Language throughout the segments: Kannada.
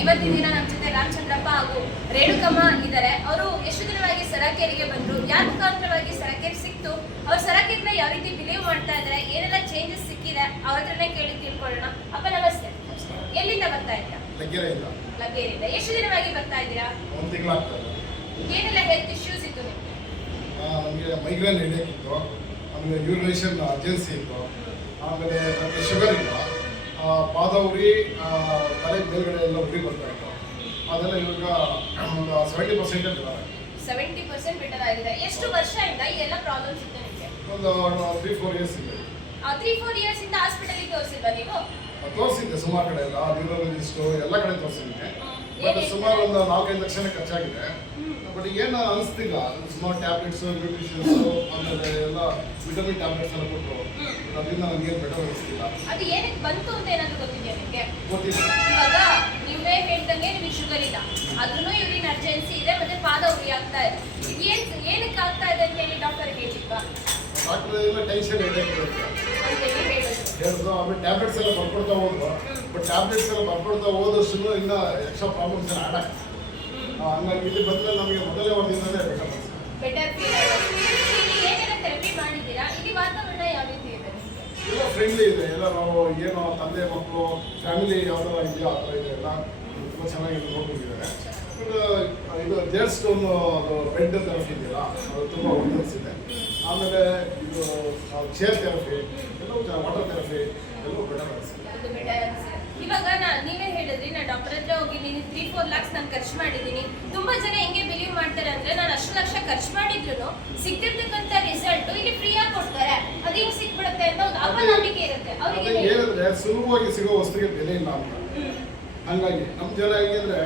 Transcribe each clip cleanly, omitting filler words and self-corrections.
ಇವತ್ತಿನ ದಿನ ನಮ್ಮ ಜೊತೆ ರಾಮಚಂದ್ರಪ್ಪ ಹಾಗೂ ರೇಣುಕಮ್ಮ ಇದ್ದಾರೆ. ಅವರು ಎಷ್ಟು ದಿನವಾಗಿ ಸರಕೇರಿಗೆ ಬಂದ್ರು, ಯಾರ ಮುಖಾಂತರವಾಗಿ ಸರಕೇರಿ ಸಿಕ್ತು, ಅವ್ರ ಸರಕೇರಿನ ಯಾವ ರೀತಿ ಬಿಲೀವ್ ಮಾಡ್ತಾ ಇದ್ದಾರೆ, ಏನೆಲ್ಲ ಚೇಂಜಸ್ ಸಿಕ್ಕಿದೆ ಅವ್ರ ಹತ್ರನೇ ಕೇಳಿ ತಿಳ್ಕೊಳ್ಳೋಣ. ಅಪ್ಪ ನಮಸ್ತೆ, ಎಲ್ಲಿಂದ ಬರ್ತಾ ಇದ್ದೀರಾ? ಲಗ್ಗೆರೆಯಿಂದ. ಎಷ್ಟು ದಿನವಾಗಿ ಬರ್ತಾ ಇದ್ದೀರಾ? ಒಂದು ತಿಂಗಳಾಗ್ತದೆ. ಏನೆಲ್ಲ ಹೆಲ್ತ್ ಇಶ್ಯೂಸ್ ಇತ್ತು ನಿಮಗೆ? ನಮಗೆ ಮೈಗ್ರೇನ್ ಹೆಡೇಕ್ ಇತ್ತು, ಆಮೇಲೆ ಯೂರಿನೇಷನ್ ಅರ್ಜೆನ್ಸಿ ಇತ್ತು, ಆಮೇಲೆ ನಮಗೆ ಶುಗರ್ ಇಲ್ಲ, ಪಾದ ಉರಿ, ತಲೆ ಮೇಲ್ಗಡೆ ಎಲ್ಲ ಉರಿ ಬರ್ತಾ ಇತ್ತು. ಅದೆಲ್ಲ ಇವಾಗ ಒಂದು 70% ಇದ್ದಾರೆ. 70% ಬೆಟರ್ ಆಗಿದೆ. ಎಷ್ಟು ವರ್ಷದಿಂದ ಈ ಎಲ್ಲ ಪ್ರಾಬ್ಲಮ್ಸ್ ಇತ್ತು ನಿಮಗೆ? ಒಂದು 3-4 ಇಯರ್ಸ್ ಇದೆ. 3-4 ಇಯರ್ಸ್ ಇಂದ ಹಾಸ್ಪಿಟಲ್ಗೆ ತೋರಿಸಿಲ್ವಾ ನೀವು? ತೋರಿಸಿದ್ದೆ ಸುಮಾರು ಕಡೆ, ಎಲ್ಲ ನ್ಯೂರಾಲಜಿಸ್ಟು ಎಲ್ಲ ಕಡೆ ತೋರಿಸಿದ್ದೆ. ಬಟ್ ಸುಮಾರು ಒಂದು 4-5 ಲಕ್ಷ ಖರ್ಚಾಗಿದೆ. ಬಟ್ ಏನು ಅನಿಸ್ತಿಲ್ಲ. ಸುಮಾರು ಟ್ಯಾಬ್ಲೆಟ್ಸು, ನ್ಯೂಟ್ರಿಷನ್ಸು, ಆಮೇಲೆ ಎಲ್ಲ ವಿಟಮಿನ್ ಟ್ಯಾಬ್ಲೆಟ್ಸ್ ಎಲ್ಲ ಕೊಟ್ಟರು. ಅದರಿಂದ ನನಗೇನು ಬೆಟರ್ ಅನಿಸ್ತಿಲ್ಲ. ಅದು ಏನಕ್ಕೆ ಬಂತು ಅಂತ ಏನಾದರೂ ಗೊತ್ತಿದೆಯಾ ನಿಮಗೆ? ಗೊತ್ತಿಲ್ಲ. ಇವಾಗ ನೀವೇ ಹೇಳ್ದಂಗೆ ನಿಮಗೆ ಶುಗರ್ ಇಲ್ಲ, ಅದನ್ನು ಯೂರಿನ್ ಅರ್ಜೆನ್ಸಿ ಇದೆ, ಮತ್ತೆ ಪಾದ ಉರಿ ಆಗ್ತಾ ಇದೆ. ಏನಕ್ಕೆ ಆಗ್ತಾ ಇದೆ ಅಂತ ಹೇಳಿ ಡಾಕ್ಟರ್ ಹೇಳಿಲ್ವಾ? ಡಾಕ್ಟರ್ ಎಲ್ಲ ಟೆನ್ಷನ್ ಹೇಳಿದ್ರು. ಆಮೇಲೆ ಟ್ಯಾಬ್ಲೆಟ್ಸ್ ಎಲ್ಲ ಬರ್ಕೊಡ್ತಾ ಹೋದ್ರು. ಬಟ್ ಟ್ಯಾಬ್ಲೆಟ್ಸ್ ಎಲ್ಲ ಬರ್ಕೊಡ್ತಾ ಹೋದಷ್ಟು ಇನ್ನೂ ಎಕ್ಸ್ಟ್ರಾ ಪ್ರಾಬ್ಲಮ್ಸ್ ಎಲ್ಲ ಆ್ಯಡ್ ಆಗ್ತದೆ. ಹಂಗಾಗಿ ಇಲ್ಲಿ ಬಂದರೆ ನಮಗೆ ಮೊದಲೇ ಒಂದು ದಿನವೇ ಬೆಟರ್ ಫೀಲ್ ಆಗುತ್ತೆ. ಏನೆಲ್ಲ ಥೆರಪಿ ಮಾಡಿದ್ದೀರಾ? ಇಲ್ಲಿ ವಾತಾವರಣ ಯಾವ ರೀತಿ ಇದೆ? ಎಲ್ಲ ಫ್ರೆಂಡ್ಲಿ ಇದೆ. ಎಲ್ಲ ನಾವು ಏನೋ ತಂದೆ ಮಕ್ಕಳು ಫ್ಯಾಮಿಲಿ ಯಾವ ಥರ ಇದೆಯೋ ಆ ಥರ ಇದೆ. ಎಲ್ಲ ತುಂಬ ಚೆನ್ನಾಗಿ ನೋಡ್ಕೊಂಡಿದ್ದಾರೆ. ಬಟ್ ಇದು ಜೇಡ್ ಸ್ಟೋನ್ ಅದು ಬೆಡ್ ಥೆರಪಿ ಇದೆಯಲ್ಲ, ಅದು ತುಂಬ ಒಳ್ಳೆದಿದೆ. ಆಮೇಲೆ ಇದು ಚೇರ್ ಥೆರಪಿ, ಎಲ್ಲವೂ ವಾಟರ್ ಥೆರಪಿ ಎಲ್ಲವೂ ಬೆಟರ್ ಅನಿಸುತ್ತೆ. ಇವಾಗ ನೀವೇ ಹೇಳಿದ್ರಿ, ನಾನು ಡಾಕ್ಟರ್ ಹತ್ರ ಹೋಗಿದ್ದೀನಿ, 3-4 lakhs ನಾನು ಖರ್ಚು ಮಾಡಿದ್ದೀನಿ. ತುಂಬಾ ಜನ ಹೆಂಗೆ ಬಿಲೀವ್ ಮಾಡ್ತಾರೆ ಅಂದ್ರೆ, ನಾನು ಅಷ್ಟು ಲಕ್ಷ ಖರ್ಚು ಮಾಡಿದ್ರು ಸಿಗ್ತಿರ್ತಕ್ಕಂಥ ರಿಸಲ್ಟ್ ಇಲ್ಲಿ ಫ್ರೀ ಆಗಿ ಕೊಡ್ತಾರೆ, ಅದು ಹಿಂಗೆ ಸಿಕ್ಬಿಡುತ್ತೆ ಅಂತ ಒಂದು ಅಪನಂಬಿಕೆ ಇರುತ್ತೆ ಅವರಿಗೆ. ಹೇಳಿದ್ರೆ ಸುಲಭವಾಗಿ ಸಿಗೋ ವಸ್ತುಗೆ ಬೆಲೆ ಇಲ್ಲ ಅಂತ. ಹಂಗಾಗಿ ನಮ್ಮ ಜನ ಹೆಂಗಂದ್ರೆ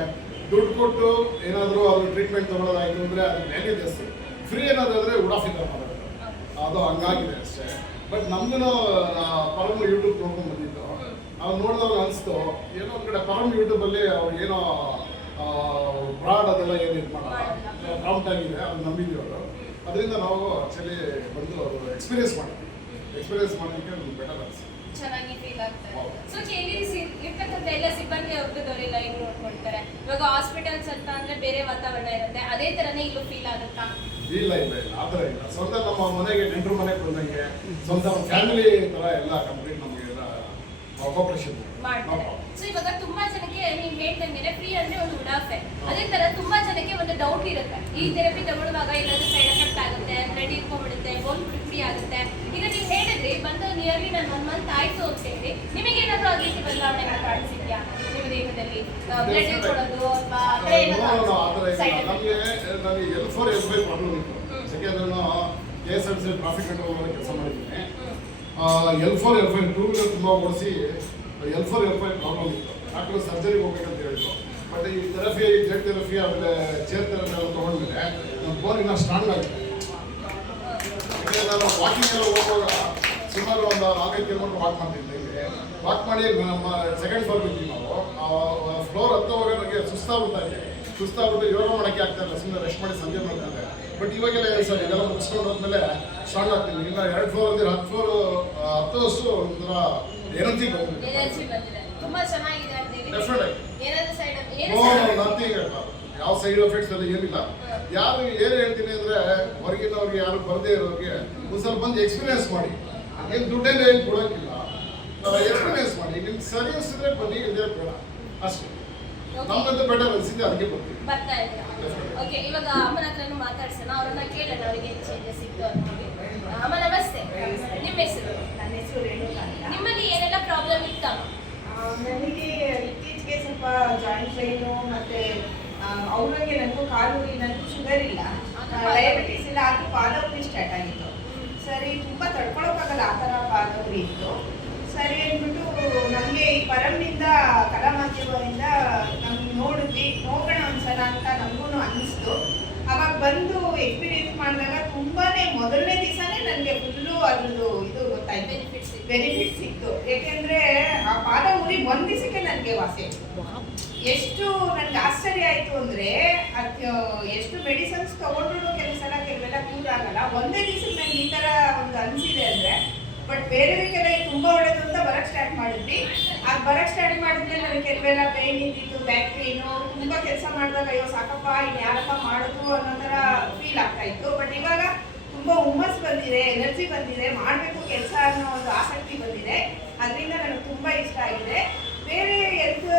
ದುಡ್ಡು ಕೊಟ್ಟು ಏನಾದರೂ ಅದು ಟ್ರೀಟ್ಮೆಂಟ್ ತಗೊಳ್ಳೋದಾಯ್ತು ಅಂದರೆ ಅದು ಬೆಲೆ ಜಾಸ್ತಿ. ಫ್ರೀ ಏನಾದ್ರೆ ಉಡಾಫಿತ ಮಾಡೋದು, ಅದು ಹಂಗಾಗಿದೆ ಅಷ್ಟೇ. ಬಟ್ ನಮ್ದು ಪರಮ ಯೂಟ್ಯೂಬ್ ನೋಡ್ಕೊಂಡು ಬಂದಿದ್ದು, ಅವ್ರು ನೋಡಿದವ್ರು ಅನಿಸ್ತು ಏನೋ ಒಂದು ಕಡೆ ಪರಮ ಯೂಟ್ಯೂಬಲ್ಲಿ ಅವ್ರು ಏನೋ ಬ್ರಾಡ್ ಅದೆಲ್ಲ ಏನು ಇದು ಮಾಡಲ್ಲ, ಪ್ರಾಂಪ್ಟ್ ಆಗಿದೆ, ಅದು ನಂಬಿದ್ವಿ ಅವರು. ಅದರಿಂದ ನಾವು ಆ್ಯಕ್ಚುಲಿ ಬಂದು ಅದು ಎಕ್ಸ್ಪೀರಿಯನ್ಸ್ ಮಾಡಿದ್ವಿ. ಎಕ್ಸ್ಪೀರಿಯನ್ಸ್ ಮಾಡೋದಕ್ಕೆ ನಮ್ಗೆ ಬೆಟರ್ ಅನಿಸ್ತು, ಚೆನ್ನಾಗಿ ಫೀಲ್ ಆಗ್ತಾರೆ. ಸೊ ಇಲ್ಲಿ ಇರ್ತಕ್ಕಂಥ ಎಲ್ಲ ಸಿಬ್ಬಂದಿ ವರ್ಗದವರೆಲ್ಲ ಹೆಂಗ್ ನೋಡ್ಕೊಳ್ತಾರೆ? ಇವಾಗ ಹಾಸ್ಪಿಟಲ್ಸ್ ಅಂತ ಅಂದ್ರೆ ಬೇರೆ ವಾತಾವರಣ ಇರುತ್ತೆ, ಅದೇ ತರನೇ ಇಲ್ಲೂ ಫೀಲ್ ಆಗುತ್ತಾ? ಇಲ್ಲ ಇಲ್ಲ ಇಲ್ಲ ಆ ಥರ ಇಲ್ಲ. ಸ್ವಂತ ನಮ್ಮ ಮನೆಗೆ ನೆಂಟರು ಮನೆಗೆ ಬಂದಂಗೆ ಸ್ವಂತ ಫ್ಯಾಮಿಲಿ ಥರ ಎಲ್ಲ ಕಂಪ್ಲೀಟ್ ನಮಗೆ ಎಲ್ಲ ಕೋಪರೇಷನ್ ಮಾಡ್ತಾರೆ. ಸೊ ಇವಾಗ ತುಂಬಾ ಜನಕ್ಕೆ ನೀವು ಹೇಳ್ದಂಗೆ ಫ್ರೀ ಅಂದ್ರೆ ಒಂದು ಉಡಾಫೆ, ಅದೇ ತರ ತುಂಬಾ ಜನಕ್ಕೆ ಒಂದು ಡೌಟ್ ಇರುತ್ತೆ, ಈ ಥೆರಪಿ ತಗೊಳ್ಳುವಾಗ ಏನಾದ್ರು ಸೈಡ್ ಎಫೆಕ್ಟ್ ಆಗುತ್ತೆ, ಬ್ಲಡ್ ಇಟ್ಕೊಂಡ್ಬಿಡುತ್ತೆ, ಬೋನ್ ಫ್ರೀ ಆಗುತ್ತೆ. ಈಗ ನೀವು ಹೇಳಿದ್ರಿ ಬಂದು ನಿಯರ್ಲಿ ನಾನು 1 month ಆಯ್ತು ಅಂತ ಹೇಳಿ, ನಿಮಗೆ ಏನಾದ್ರು ಆ ರೀತಿ ಬದಲಾವಣೆ ಕಾಣಿಸಿದ್ಯಾ ನಿಮ್ಮ ದೇಹದಲ್ಲಿ? ಬ್ಲಡ್ ಇಟ್ಕೊಳ್ಳೋದು ಅಥವಾ ನಮಗೆ L4 L5 ಪ್ರಾಬ್ಲಮ್ ಇತ್ತು. ಯಾಕೆಂದ್ರೆ ನಾನು KSRTC ಟ್ರಾಫಿಕ್ ಕಂಟ್ರೋಲ್ ಕೆಲಸ ಮಾಡಿದ್ದೀನಿ. L4 L5 ಟೂ ವೀಲರ್ ತುಂಬ ಓಡಿಸಿ L4 L5 ಪ್ರಾಬ್ಲಮ್ ಇತ್ತು. ಡಾಕ್ಟರ್ ಸರ್ಜರಿಗೆ ಹೋಗ್ಬೇಕಂತ ಹೇಳಿದ್ರು. ಬಟ್ ಈ ಥೆರಪಿ, ಜೆಡ್ ಥೆರಪಿ, ಆಮೇಲೆ ಚೇರ್ ಥೆರಪಿ ಎಲ್ಲ ತೊಗೊಂಡ್ಮೇಲೆ ನಮ್ಮ ಬೋನ್ ಇನ್ನೂ ಸ್ಟ್ರಾಂಗ್ ಆಗಿದೆ. ಯಾಕೆಂದರೆ ನಾನು ವಾಕಿಂಗ್ ಎಲ್ಲ ಹೋಗುವಾಗ ಸುಮಾರು ಒಂದು 4-5 ಕಿಲೋಮೀಟರ್ ವಾಕ್ ಮಾಡ್ತಿದ್ದೆ. ಇಲ್ಲಿ ವಾಕ್ ಮಾಡಿ ನಮ್ಮ ಸೆಕೆಂಡ್ ಫ್ಲೋರ್ ಇದ್ದೀವಿ ನಾವು. ಫ್ಲೋರ್ ಹತ್ತುವಾಗ ನನಗೆ ಸುಸ್ತಾಗ್ಬಿಟ್ಟು ಯೋಗ ಮಾಡೋಕ್ಕೆ ಆಗ್ತಾ ಇಲ್ಲ, ಸುಮ್ಮನೆ ರೆಸ್ಟ್ ಮಾಡಿ ಸಂಜೆ ಮಾಡ್ತಿದ್ದೆ. ಬಟ್ ಇವಾಗೆಲ್ಲ ಸರ್ ಇದೆಲ್ಲ ಮುಗಿಸ್ಕೊಂಡು ಹೋದ್ಮೇಲೆ ಸ್ಟ್ರಾಂಗ್ ಆಗ್ತೀನಿ. ಇಲ್ಲ 2 ಫ್ಲೋರ್ ಅಂದರೆ 10 ಫ್ಲೋರ್ ಹತ್ತುವಷ್ಟು ಒಂಥರ ಎನರ್ಜಿ ಬಂದಿದೆ. ತುಂಬಾ ಚೆನ್ನಾಗಿದೆ ಅಂತ ಹೇಳಿ. ಡೆಫಿನೆಟ್ ನಥಿಂಗ್, ಯಾವ ಸೈಡ್ ಎಫೆಕ್ಟ್ಸ್ ಎಲ್ಲ ಏನಿಲ್ಲ. ಯಾರು ಏನು ಹೇಳ್ತೀನಿ ಅಂದರೆ, ಹೊರಗಿನವ್ರಿಗೆ ಯಾರು ಬರದೇ ಇರೋರಿಗೆ ಒಂದು ಸ್ವಲ್ಪ ಬಂದು ಎಕ್ಸ್ಪೀರಿಯನ್ಸ್ ಮಾಡಿ. ಏನು ದುಡ್ಡೇನು ಏನು ಕೊಡೋಕ್ಕಿಲ್ಲ, ಎಕ್ಸ್ಪೀರಿಯನ್ಸ್ ಮಾಡಿ. ನಿಮ್ಗೆ ಸರಿ ಅನಿಸಿದ್ರೆ ಬನ್ನಿ, ಇದೇ ಬೇಡ ಅಷ್ಟೇ. ನಮ್ಮಂತ ಬೆಟರ್ ಅನಿಸಿದೆ, ಅದಕ್ಕೆ ಬರ್ತಾ ಇದ್ದೀರಾ? ಓಕೆ, ಇವಾಗ ಅಮ್ಮನ ಹತ್ರನೂ ಮಾತಾಡ್ಸೋಣ, ಅವ್ರನ್ನ ಕೇಳೋಣ ಅವ್ರಿಗೆ ಏನು ಚೇಂಜಸ್ ಸಿಕ್ತು ಅಂತ ಹೇಳಿ. ಅಮ್ಮ ನಮಸ್ತೆ, ನಿಮ್ಮ ಹೆಸರು? ನನ್ನ ಹೆಸರು ರೇಣುಕಾ. ನಿಮ್ಮಲ್ಲಿ ಏನೆಲ್ಲ ಪ್ರಾಬ್ಲಮ್ ಇತ್ತು? ನನಗೆ ಇತ್ತೀಚೆಗೆ ಸ್ವಲ್ಪ ಜಾಯಿಂಟ್ ಪೈನು, ಮತ್ತೆ ಅವ್ರಿಗೆ ನನಗೂ ಕಾಲು ಉರಿ, ನನಗೂ ಶುಗರ್ ಇಲ್ಲ, ಡಯಾಬಿಟಿಸ್ ಇಲ್ಲ, ಆದರೂ ಪಾದ ಉರಿ ಸ್ಟಾರ್ಟ್ ಆಗಿತ್ತು. ಸರಿ, ತುಂಬ ತಡ್ಕೊಳಕ್ಕಾಗಲ್ಲ ಆ ಥರ ಪಾದ ಉರಿ ಇತ್ತು. ಸರಿ ಅಂದ್ಬಿಟ್ಟು ನಮಗೆ ಈ ಪರಂನಿಂದ ಕಲಾಮಾಧ್ಯಮದಿಂದ ನಮ್ಗೆ ನೋಡಿದ್ವಿ, ನೋಡೋಣ ಒಂದ್ಸಲ ಅಂತ ನಮಗೂ ಅನ್ನಿಸ್ತು. ಅವಾಗ ಬಂದು ಎಕ್ಸ್ಪೀರಿಯನ್ಸ್ ಮಾಡಿದಾಗ ತುಂಬಾನೇ ಮೊದಲನೇ ದಿವಸನೇ ನನಗೆ ಫುಲ್ಲು ಅದ್ರದ್ದು ಇದು ಗೊತ್ತಾಯ್ತು, ಬೆನಿಫಿಟ್ ಸಿಕ್ತು. ಏಕೆಂದರೆ ಆ ಪಾದ ಉರಿ 1 ದಿವಸಕ್ಕೆ ನನಗೆ ವಾಸಿ ಆಯಿತು. ಎಷ್ಟು ನನಗೆ ಆಶ್ಚರ್ಯ ಆಯಿತು ಅಂದರೆ, ಎಷ್ಟು ಮೆಡಿಸನ್ಸ್ ತೊಗೊಂಡ್ರು ಕೆಲವೆಲ್ಲ ಕ್ಯೂರ್ ಆಗಲ್ಲ. ಒಂದೇ ದಿವಸಕ್ಕೆ ನನಗೆ ಈ ಥರ ಒಂದು ಅನಿಸಿದೆ ಅಂದರೆ ಬಟ್ ಬೇರೆದಕ್ಕೆಲ್ಲ ಇದು ತುಂಬಾ ಒಳ್ಳೇದು ಅಂತ ಬರಕ್ ಸ್ಟಾರ್ಟ್ ಮಾಡಿದ್ವಿ. ಅದು ಬರಕ್ ಸ್ಟಾರ್ಟ್ ಮಾಡಿದ್ಮೇಲೆ ನನಗೆ ಕೆಲವೆಲ್ಲ ಪೇನ್ ಇದ್ದಿತ್ತು, ಬ್ಯಾಕ್ ಪೇನು, ತುಂಬಾ ಕೆಲಸ ಮಾಡಿದಾಗ ಅಯ್ಯೋ ಸಾಕಪ್ಪ ಇನ್ನು ಯಾರಪ್ಪ ಮಾಡೋದು ಅನ್ನೋ ಥರ ಫೀಲ್ ಆಗ್ತಾ ಇತ್ತು. ಬಟ್ ಇವಾಗ ತುಂಬಾ ಹುಮ್ಮಸ್ ಬಂದಿದೆ, ಎನರ್ಜಿ ಬಂದಿದೆ, ಮಾಡಬೇಕು ಕೆಲಸ ಅನ್ನೋ ಒಂದು ಆಸಕ್ತಿ ಬಂದಿದೆ. ಅದರಿಂದ ನನಗೆ ತುಂಬಾ ಇಷ್ಟ ಆಗಿದೆ. ಬೇರೆ ಹೆಲ್ತ್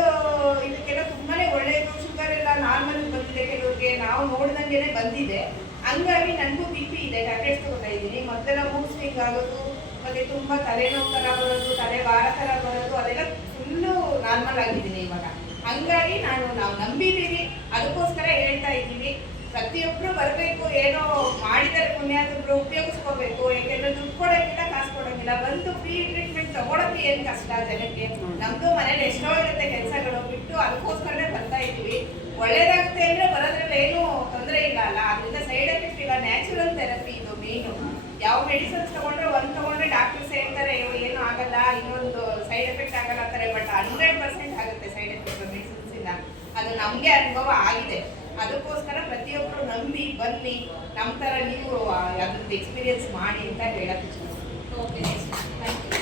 ಇದಕ್ಕೆಲ್ಲ ತುಂಬಾನೇ ಒಳ್ಳೆಯದು. ಶುಗರ್ ಎಲ್ಲ ನಾರ್ಮಲ್ ಬಂದಿದೆ ಕೆಲವ್ರಿಗೆ, ನಾವು ನೋಡ್ದಂಗೆನೆ ಬಂದಿದೆ. ಹಂಗಾಗಿ ನನಗೂ ಬಿ ಪಿ ಇದೆ, ಟ್ಯಾಬ್ಲೆಟ್ಸ್ ತಗೋತಾ ಇದ್ದೀನಿ. ಮೊದಲೆಲ್ಲ ಮೂಡ್ ಸ್ವಿಂಗ್ ಆಗೋದು, ಮತ್ತೆ ತುಂಬಾ ತಲೆನೋವು ಥರ ಬರೋದು, ತಲೆ ಭಾರ ಥರ ಬರೋದು, ಅದೆಲ್ಲ ಫುಲ್ಲು ನಾರ್ಮಲ್ ಆಗಿದ್ದೀನಿ ಇವಾಗ. ಹಂಗಾಗಿ ನಾವು ನಂಬಿದ್ದೀವಿ, ಅದಕ್ಕೋಸ್ಕರ ಹೇಳ್ತಾ ಇದ್ದೀವಿ. ಪ್ರತಿಯೊಬ್ಬರು ಬರಬೇಕು, ಏನೋ ಮಾಡಿದರೆ ಪುಣ್ಯಾತರು ಉಪಯೋಗಿಸ್ಕೋಬೇಕು. ಯಾಕೆಂದ್ರೆ ದುಡ್ಡು ಕೊಡೋಂಗಿಲ್ಲ, ಕಾಸು ಕೊಡೋಂಗಿಲ್ಲ. ಬಂದು ಫ್ರೀ ಟ್ರೀಟ್ಮೆಂಟ್ ತಗೊಳಕ್ಕೆ ಏನು ಕಷ್ಟ ಜನಕ್ಕೆ. ನಮ್ದು ಮನೇಲಿ ಎಷ್ಟೋ ಇರುತ್ತೆ ಕೆಲಸಗಳು ಬಿಟ್ಟು, ಅದಕ್ಕೋಸ್ಕರನೇ ಬರ್ತಾ ಇದ್ದೀವಿ. ಒಳ್ಳೇದಾಗುತ್ತೆ ಅಂದ್ರೆ ಬರೋದ್ರಲ್ಲಿ ಏನು ತೊಂದರೆ ಇಲ್ಲ ಅಲ್ಲ, ಅದರಿಂದ ಸೈಡ್ ಎಫೆಕ್ಟ್ ಇಲ್ಲ. ನ್ಯಾಚುರಲ್ ಥೆರಪಿ ಇದು ಮೇನು. ಯಾವ ಮೆಡಿಸಿನ್ಸ್ ತಗೊಂಡ್ರೆ ಡಾಕ್ಟರ್ಸ್ ಹೇಳ್ತಾರೆ ಏನು ಆಗಲ್ಲ, ಇನ್ನೊಂದು ಸೈಡ್ ಎಫೆಕ್ಟ್ ಆಗಲ್ಲ ಅಂತಾರೆ. ಬಟ್ 100% ಆಗುತ್ತೆ ಸೈಡ್ ಎಫೆಕ್ಟ್ ಮೆಡಿಸಿನ್ಸ್ ಇಂದ. ಅದು ನಮಗೆ ಅನುಭವ ಆಗಿದೆ. ಅದಕ್ಕೋಸ್ಕರ ಪ್ರತಿಯೊಬ್ಬರು ನಂಬಿ ಬನ್ನಿ, ನಮ್ಮ ಥರ ನೀವು ಅದ್ರದ್ದು ಎಕ್ಸ್ಪೀರಿಯನ್ಸ್ ಮಾಡಿ ಅಂತ ಹೇಳಕ್ಕೆ ಇಷ್ಟ. Okay, thank you.